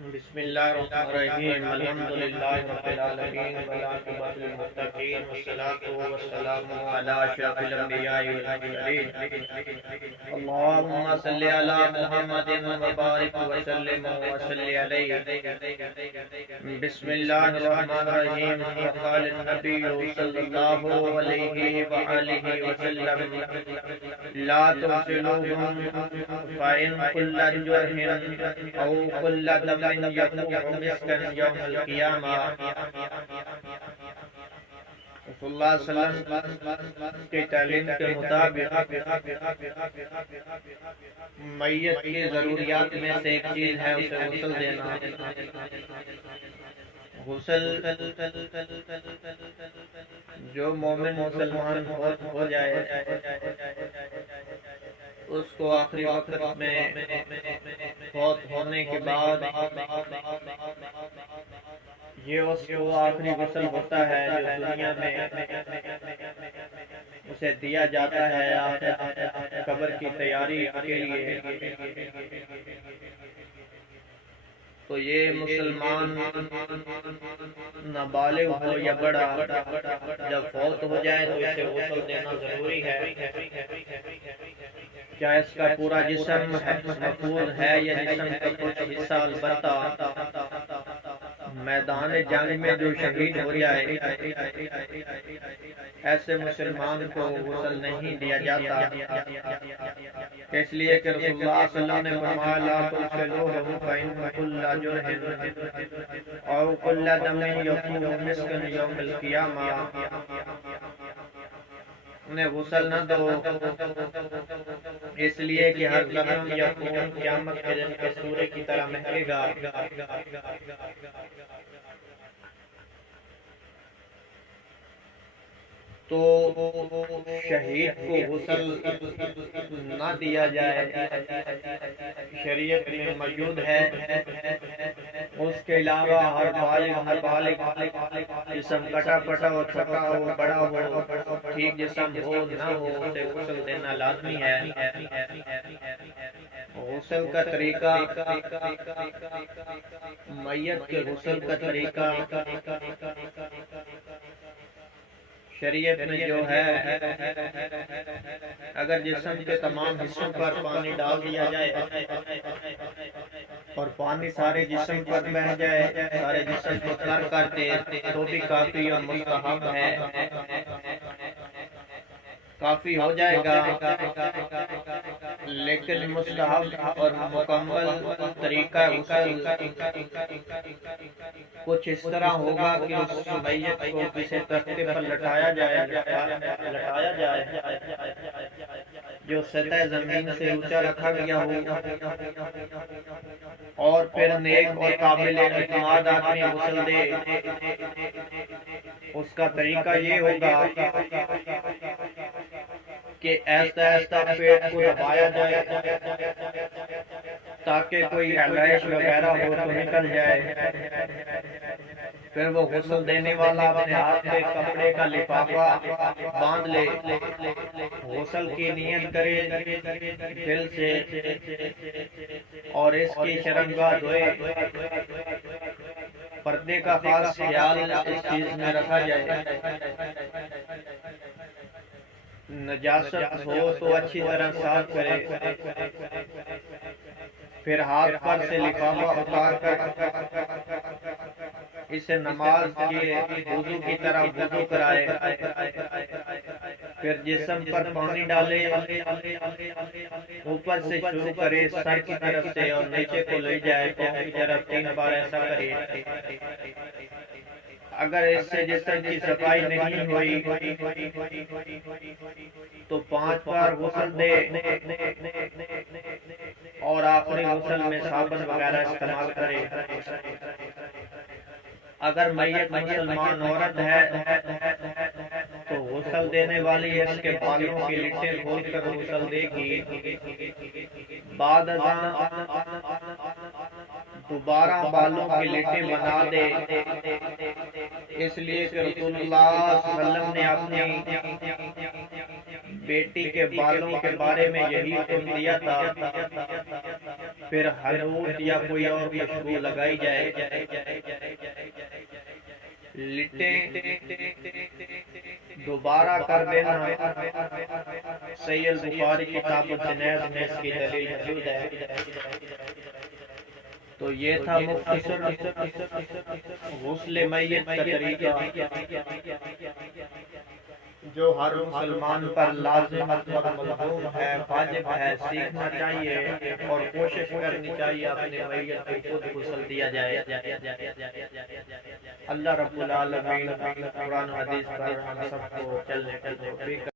بسم اللہ الرحمن الرحیم الحمد للہ رب العالمین والعاقبۃ للمتقین والصلاة والسلام علی اشرف الانبیاء والمرسلین اللہم صل علی محمد وبارک وسلم وصلی علیہ بسم اللہ الرحمن الرحیم وقال النبی صلی اللہ علیہ وآلہ وسلم لا تغسلوهم فإن كل جرح أو كل دم يكون مسكا يوم القيامة رسول اللہ صلی اللہ علیہ وسلم کی تعلیم کے مطابق میت کی ضروریات میں سے ایک چیز ہے اسے غسل دینا۔ غسل جو مومن مسلمان ہو جائے اس کو آخری وقت میں فوت ہونے کے بعد یہ اس کو آخری غسل ہوتا ہے جو دنیا میں اسے دیا جاتا ہے آخر قبر کی تیاری کے لیے۔ تو یہ مسلمان نابالغ ہو یا بڑا جب فوت ہو جائے تو اسے غسل دینا ضروری ہے۔ کیا اس کا پورا جسم محفوظ ہے یا جسم کا کچھ حصہ البتہ میدان جنگ میں جو شہید ہو جائے ایسے مسلمان کو غسل نہیں دیا جاتا، اس لیے کہ رسول اللہ صلی اللہ علیہ وسلم نے فرمایا لا تغسلوه فإن كل جرح أو كل دم يكون مسكا يوم القيامة، انہیں غسل نہ دو اس لیے کہ ہر قدم یا خون قیامت کے دن کے سورج کی طرح مہکے گا۔ تو شہید کو غسل نہ دیا جائے شریعت میں موجود ہے۔ اس کے علاوہ ہر بالغ جسم کٹا پٹا ہو، چھوٹا ہو، بڑا ہو، ٹھیک جسم ہو نہ ہو اسے غسل دینا لازمی ہے۔ غسل کا طریقہ، میت کے غسل کا طریقہ شریعت میں جو ہے اگر جسم کے تمام حصوں پر پانی ڈال دیا جائے اور پانی سارے جسم پر بہہ جائے، سارے جسم کو تر کر دے تو بھی کافی اور مستحب ہے، کافی ہو جائے گا۔ لیکن مستحب اور مکمل طریقہ غسل کچھ اس طرح ہوگا کہ اس میت کو کسی تختے پر لٹایا جائے جو سطح زمین سے اونچا رکھا گیا ہو، اور پھر نیک اور قابل اعتماد آدمی غسل دے۔ اس کا طریقہ یہ ہوگا کہ ایسا پیٹ کو دبایا جائے تاکہ کوئی علائش وغیرہ ہو تو نکل جائے، پھر وہ غسل دینے والا اپنے ہاتھ میں کپڑے کا لفافہ باندھ لے، غسل کی نیت کرے دل سے اور اس کی شرمگاہ دھوئے۔ پردے کا خاص خیال اس چیز میں رکھا جائے، نجاست ہو تو اچھی طرح صاف کرے، پھر ہاتھ پر سے لفافہ اتار کر اسے نماز کے وضو کی طرح وضو کرائے، پھر جسم پر پانی ڈالے، اوپر سے شروع کرے سر کی طرف سے اور نیچے کو لے جائے پاؤں کی طرف 3 بار ایسا کرے۔ اگر اس سے جسم کی صفائی نہیں ہوئی تو 5 بار غسل دے اور آخری غسل میں صابن وغیرہ استعمال کرے۔ اگر میت مسلمان عورت ہے تو غسل دینے والی اس کے بالوں کی لٹیں کھول کر غسل دے گی، بعد ازاں دوبارہ بالوں کی لٹیں بنا دے، اس لیے کہ رسول اللہ صلی اللہ علیہ وسلم نے اپنی بیٹی کے بالوں کے بارے میں یہی حکم دیا تھا پھر حنوط یا کوئی اور خوشبو لگائی جائے، لٹیں دوبارہ کر دینا۔ صحیح البخاری کتاب الجنائز میں اس کی دلیل موجود ہے۔ تو یہ تھا مختصر غسل میت کا طریقہ جو ہر مسلمان پر لازم اور ملزوم ہے، واجب ہے، سیکھنا چاہیے اور کوشش کرنی چاہیے اپنے میت کو خود غسل دیا جائے۔ اللہ رب العالمین قرآن و حدیث پر ہم سب کو چلنے کی توفیق